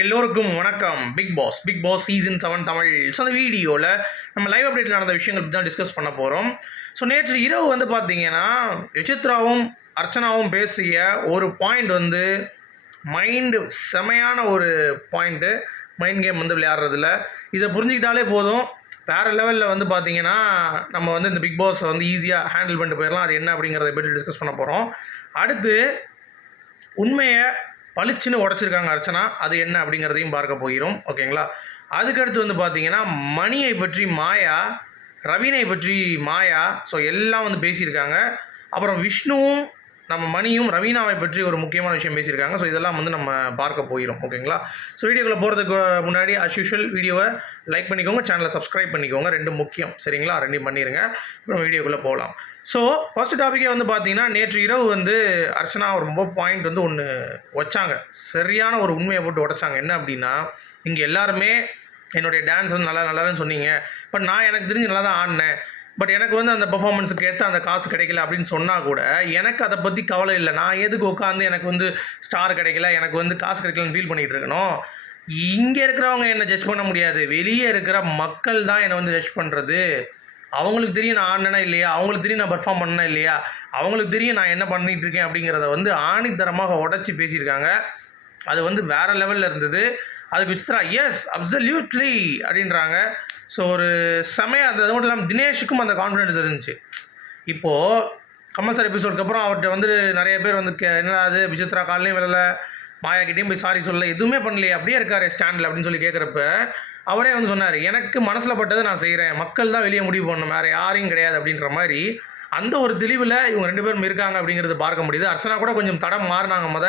எல்லோருக்கும் வணக்கம். Big boss big boss season seven Tamil. So அந்த வீடியோவில் நம்ம லைவ் அப்டேட்டில் நடந்த விஷயங்கள் பற்றி தான் டிஸ்கஸ் பண்ண போகிறோம் ஸோ நேற்று இரவு வந்து பார்த்தீங்கன்னா விசித்ராவும் அர்ச்சனாவும் பேசிய ஒரு பாயிண்ட் வந்து மைண்டு செமையான ஒரு பாயிண்ட்டு மைண்ட் கேம் வந்து விளையாடுறதுல. இதை புரிஞ்சுக்கிட்டாலே போதும். வேறு லெவலில் வந்து பார்த்தீங்கன்னா நம்ம வந்து இந்த பிக் பாஸை வந்து ஈஸியாக ஹேண்டில் பண்ணிட்டு போயிடலாம். அது என்ன அப்படிங்கிறத பற்றி டிஸ்கஸ் பண்ண போகிறோம் அடுத்து உண்மையை பளிச்சுன்னு உடச்சிருக்காங்க அர்ச்சனா அது என்ன அப்படிங்கிறதையும் பார்க்க போகிறோம். ஓகேங்களா? அதுக்கடுத்து வந்து பார்த்தீங்கன்னா மணியை பற்றி மாயா ரவீனை பற்றி மாயா ஸோ எல்லாம் வந்து பேசியிருக்காங்க. அப்புறம் விஷ்ணுவும் நம்ம மணியும் ரவீனாவை பற்றி ஒரு முக்கியமான விஷயம் பேசியிருக்காங்க. ஸோ இதெல்லாம் வந்து நம்ம பார்க்க போயிடும் ஓகேங்களா ஸோ வீடியோக்குள்ளே போகிறதுக்கு முன்னாடி அஸ் யூஷுவல் வீடியோவை லைக் பண்ணிக்கோங்க. சேனலை சப்ஸ்கிரைப் பண்ணிக்கோங்க. ரெண்டு முக்கியம். சரிங்களா? ரெண்டையும் பண்ணிடுங்க அப்புறம் வீடியோக்குள்ளே போகலாம் ஸோ ஃபஸ்ட் டாப்பிக்கே வந்து பார்த்தீங்கன்னா நேற்று இரவு வந்து அர்ச்சனா ரொம்ப பாயிண்ட் வந்து ஒன்று வச்சாங்க. சரியான ஒரு உண்மையை போட்டு உடைச்சாங்க. என்ன அப்படின்னா இங்கே எல்லாருமே என்னுடைய டான்ஸ் வந்து நல்லா நல்லான்னு சொன்னீங்க. பட் நான் எனக்கு தெரிஞ்சு நல்லா தான் ஆடினேன். பட் எனக்கு வந்து அந்த பர்ஃபார்மன்ஸுக்கு ஏற்ற அந்த காசு கிடைக்கல அப்படின்னு சொன்னால் கூட எனக்கு அதை பற்றி கவலை இல்லை. நான் எதுக்கு உட்காந்து எனக்கு வந்து ஸ்டார் கிடைக்கல எனக்கு வந்து காசு கிடைக்கலன்னு ஃபீல் பண்ணிகிட்டு இருக்கணும்? இங்கே இருக்கிறவங்க என்னை ஜட்ஜ் பண்ண முடியாது. வெளியே இருக்கிற மக்கள் தான் என்னை வந்து ஜட்ஜ் பண்ணுறது அவங்களுக்கு தெரியும் நான் ஆடினா இல்லையா? அவங்களுக்கு தெரியும் நான் பெர்ஃபார்ம் பண்ணனா இல்லையா? அவங்களுக்கு தெரியும் நான் என்ன பண்ணிட்டு இருக்கேன் அப்படிங்கிறத வந்து ஆணித்தரமாக உடச்சி பேசியிருக்காங்க. அது வந்து வேறு லெவலில் இருந்தது. அதுக்கு விசித்ரா எஸ் அப்சல்யூட்லி அப்படின்றாங்க. ஸோ ஒரு செமையா அது அது மட்டும் இல்லாமல் தினேஷுக்கும் அந்த கான்ஃபிடென்ஸ் இருந்துச்சு. இப்போது கமல் சார் எபிசோடுக்கு அப்புறம் அவர்கிட்ட வந்து நிறைய பேர் வந்து கே என்னடா அது விசித்ரா காலையும் வரல மாயா கிட்டேயும் போய் சாரி சொல்ல எதுவுமே பண்ணலையே அப்படியே இருக்கார் ஸ்டாண்டில் அப்படின்னு சொல்லி கேட்குறப்ப அவரே வந்து சொன்னார் எனக்கு மனசில் பட்டதை நான் செய்கிறேன் மக்கள் தான் வெளியே முடிவு பண்ணணும் வேறு யாரையும் கிடையாது அப்படின்ற மாதிரி அந்த ஒரு தெளிவில் இவங்க ரெண்டு பேரும் இருக்காங்க அப்படிங்கிறது பார்க்க முடியுது. அர்ச்சனா கூட கொஞ்சம் தடம் மாறினாங்க முத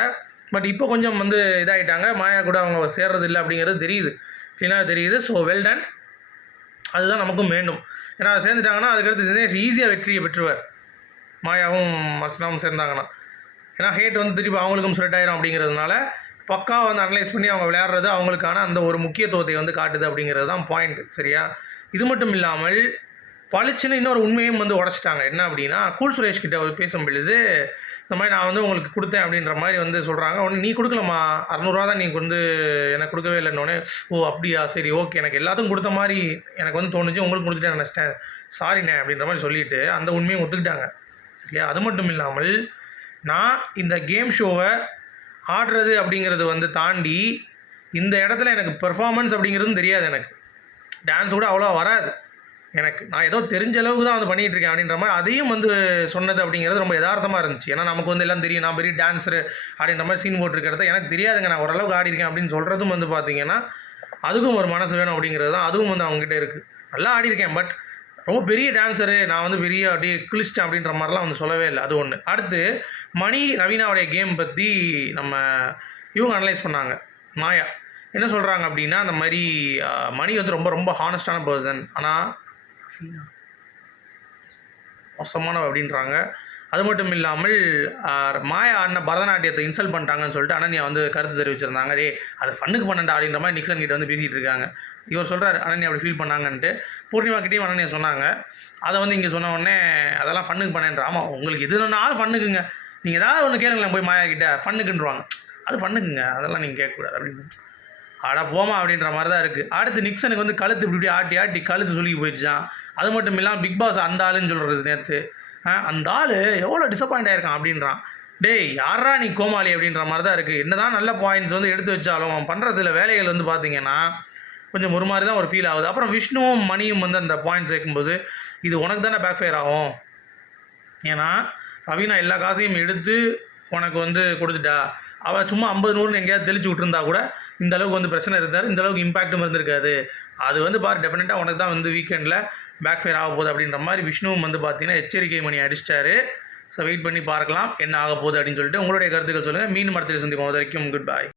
பட் இப்போ கொஞ்சம் வந்து இதாகிட்டாங்க மாயா கூட அவங்க சேர்றது இல்லை அப்படிங்கிறது தெரியுது. கிளீனாக தெரியுது. ஸோ வெல் டன் அதுதான் நமக்கும் வேண்டும். ஏன்னா சேர்ந்துட்டாங்கன்னா அதுக்கடுத்து தினேஷ் ஈஸியாக வெற்றியை பெற்றுவார். மாயாவும் அர்ச்சனாவும் சேர்ந்தாங்கன்னா. ஏன்னா ஹேட் வந்து திருப்பி அவங்களுக்கும் ஸ்ப்ரெட் ஆயிரும் அப்படிங்கிறதுனால பக்காவை வந்து அனலைஸ் பண்ணி அவங்க விளையாடுறது அவங்களுக்கான அந்த ஒரு முக்கியத்துவத்தை வந்து காட்டுது அப்படிங்கிறது தான் பாயிண்ட் சரியா? இது மட்டும் இல்லாமல் பளிச்சுன்னு இன்னொரு உண்மையும் வந்து உடச்சிட்டாங்க. என்ன அப்படின்னா கூல் சுரேஷ் கிட்ட அவர் பேசும் பொழுது இந்த மாதிரி நான் வந்து உங்களுக்கு கொடுத்தேன் அப்படின்ற மாதிரி வந்து சொல்கிறாங்க உடனே நீ கொடுக்கலம்மா. அறநூறுவா தான் நீ வந்து எனக்கு கொடுக்கவே இல்லைன்னொன்னே ஓ அப்படியா? சரி ஓகே. எனக்கு எல்லாத்துக்கும் கொடுத்த மாதிரி எனக்கு வந்து தோணுச்சு. உங்களுக்கு கொடுத்துட்டேன் நினச்சிட்டேன். சாரிண்ணே அப்படின்ற மாதிரி சொல்லிட்டு அந்த உண்மையும் ஒத்துக்கிட்டாங்க. சரியா? அது மட்டும் இல்லாமல் நான் இந்த கேம் ஷோவை ஆடுறது அப்படிங்கிறது வந்து தாண்டி இந்த இடத்துல எனக்கு பெர்ஃபார்மன்ஸ் அப்படிங்கிறதும் தெரியாது எனக்கு. டான்ஸ் கூட அவ்வளோ வராது. எனக்கு நான் ஏதோ தெரிஞ்ச அளவுக்கு தான் வந்து பண்ணிகிட்டு இருக்கேன் அப்படின்ற மாதிரி அதையும் வந்து சொன்னது அப்படிங்கிறது ரொம்ப யதார்த்தமாக இருந்துச்சு. ஏன்னா நமக்கு வந்து எல்லாம் தெரியும். நான் பெரிய டான்ஸரு அப்படின்ற மாதிரி சீன் போட்டிருக்கிறத எனக்கு தெரியாதுங்க. நான் ஓரளவுக்கு ஆடிருக்கேன் அப்படின்னு சொல்கிறதும் வந்து பார்த்தீங்கன்னா அதுக்கும் ஒரு மனசு வேணும் அப்படிங்கிறது தான் அதுவும் வந்து அவங்ககிட்ட இருக்குது நல்லா ஆடிருக்கேன் பட் ரொம்ப பெரிய டான்ஸரு நான் வந்து பெரிய அப்படியே கிழிச்சிட்டேன் அப்படின்ற மாதிரிலாம் வந்து சொல்லவே இல்லை. அது ஒன்று அடுத்து மணி ரவீனாவுடைய கேம் பற்றி நம்ம இவங்க அனலைஸ் பண்ணாங்க. மாயா. என்ன சொல்கிறாங்க அப்படின்னா அந்த மாதிரி மணி வந்து ரொம்ப ரொம்ப ஹானஸ்டான பர்சன் ஆனால் மோசமானவ அப்படின்றாங்க. அது மட்டும் இல்லாமல் மாயா ஆடின பரதநாட்டியத்தை இன்சல்ட் பண்ணிட்டாங்கன்னு சொல்லிட்டு அனன்யா வந்து கருத்து தெரிவிச்சிருந்தாங்க. டே அது ஃபண்ணுக்கு பண்ணண்டா அப்படின்ற மாதிரி நிக்சன் கிட்ட வந்து பேசிகிட்டு இருக்காங்க. இவர் சொல்கிறார் அனன்யா அப்படி ஃபீல் பண்ணாங்கன்ட்டு. பூர்ணிமா கிட்டேயும் அனன்யா சொன்னாங்க. அதை வந்து இங்கே சொன்ன உடனே அதெல்லாம் ஃபண்ணுக்கு பண்ணேன்ற ஆமாம் உங்களுக்கு எது வேணாலும் ஃபண்ணுக்குங்க நீங்கள் ஏதாவது ஒன்று கேளுங்களேன் போய் மாயா கிட்ட. ஃபண்ணுக்குன்றாங்க அது ஃபண்ணுக்குங்க அதெல்லாம் நீங்கள் கேட்கக்கூடாது. அப்படின்னு. அட போமா அப்படின்ற மாதிரி தான் இருக்குது அடுத்து நிக்சனுக்கு வந்து கழுத்து இப்படி இப்படி ஆட்டி ஆட்டி கழுத்து சொல்லி போயிடுச்சான் அது மட்டும் இல்லாமல் பிக் பாஸ் அந்த ஆளுன்னு சொல்கிறது நேற்று அந்த ஆள் எவ்வளோ டிசப்பாயிண்ட் ஆயிருக்கான் அப்படின்றான். டேய் யாரா நீ கோமாளி அப்படின்ற மாதிரி தான் இருக்குது என்னதான் நல்ல பாயிண்ட்ஸ் வந்து எடுத்து வச்சாலும் அவன் பண்ணுற சில வேலைகள் வந்து பார்த்தீங்கன்னா கொஞ்சம் ஒரு மாதிரி தான் ஒரு ஃபீல் ஆகுது. அப்புறம் விஷ்ணுவும் மணியும் வந்து அந்த பாயிண்ட்ஸ் வைக்கும்போது இது உனக்கு தானே பேக் ஃபயர் ஆகும். ஏன்னா ரவீனா எல்லா காசையும் எடுத்து உனக்கு வந்து கொடுத்துட்டா. அவள் சும்மா ஐம்பது நூறுன்னு எங்கேயாவது தெளிச்சு விட்டுருந்தா கூட இந்த அளவுக்கு வந்து பிரச்சனை இருந்தார். இந்த அளவுக்கு இம்பாக்ட்டும் இருந்திருக்காது. அது வந்து பார் டெஃபினட்டாக உனக்கு தான் வந்து வீக்கெண்டில் பேக் ஃபயர் ஆக போகுது அப்படின்ற மாதிரி விஷ்ணுவும் வந்து பார்த்தீங்கன்னா எச்சரிக்கை மணி அடிச்சிட்டாரு. ஸோ வெயிட் பண்ணி பார்க்கலாம் என்ன ஆக போகுது அப்படின்னு சொல்லிட்டு உங்களுடைய கருத்துக்கள் சொல்லுங்கள் மீன் மரத்தில் சந்திப்போம். வரைக்கும் குட் பாய்